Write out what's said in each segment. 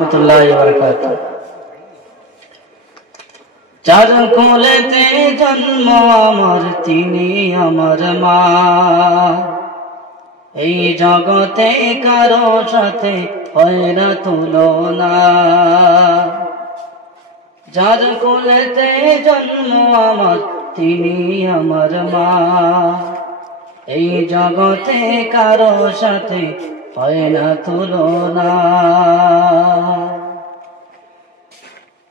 রাহমাতুল্লাহি ওয়া বারাকাতুহু। যার কোলেতে জন্ম আমার তিনি আমার মা, এই জগতে কারো সাথে হয় না তুলনা। যার কোলেতে জন্ম আমার তিনি আমার মা, এই জগতে কারো সাথে হয় না তুলনা।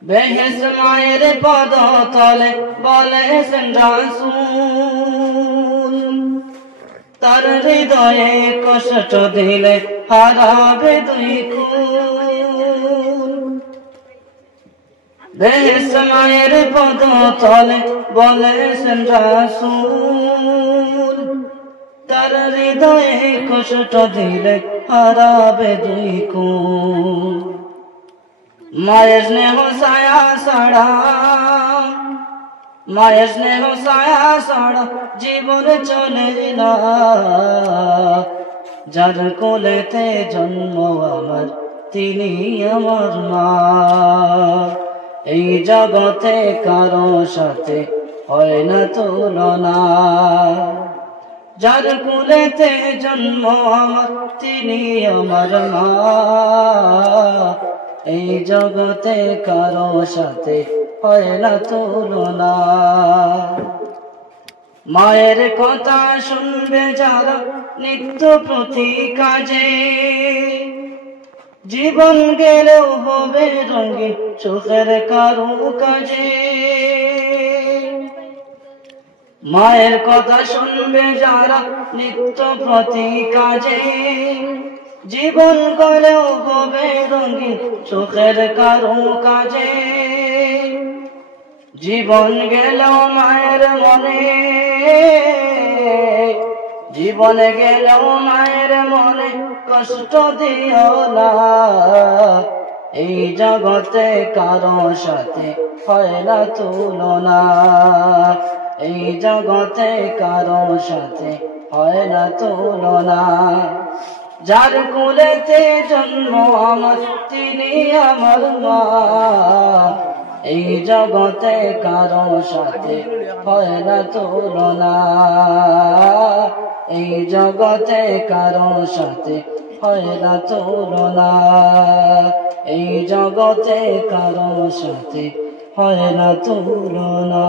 বেহেশত মায়ের পদ তলে বলেছেন রাসূল, তার হৃদয়ে কষ্ট দিলে হারাবে দুই কুল। বেহেশত মায়ের পদ তলে বলেছেন রাসূল, তার হৃদয়ে কষ্ট দিলে হারাবে দুই কুল। মায়ের স্নেহ ছায়া ছাড়া, মায়ের স্নেহ ছায়া ছাড়া জীবন চলে না। যার কোলেতে জন্ম আমার তিনি আমার মা, এই জগতে কারো সাথে হয় না তুলনা। যার কোলেতে জন্ম আমার তিনি আমার মা, এই জগতে কারো সাথে হয় না তুলনা। মায়ের কথা শুনবে যারা নিত্য প্রতি কাজে, জীবন গেলেও হবে রঙিন চোখের কারো কাজে। মায়ের কথা শুনবে যারা নিত্য প্রতি কাজে, জীবন গেলেও হবে রঙিন চোখের কারো কাজে। জীবন গেলেও মায়ের মনে, জীবন গেলেও মায়ের মনে কষ্ট দিও না। এই জগতে কারো সাথে হয় না তুলনা, এই জগতে কারো সাথে হয় না তুলনা। যার কোলেতে জন্ম আমার তিনি আমার মা, এই জগতে কারো সাথে হয় না তুলনা, এই জগতে কারো সাথে হয় না তুলনা, এই জগতে কারো সাথে হয় না তুলনা।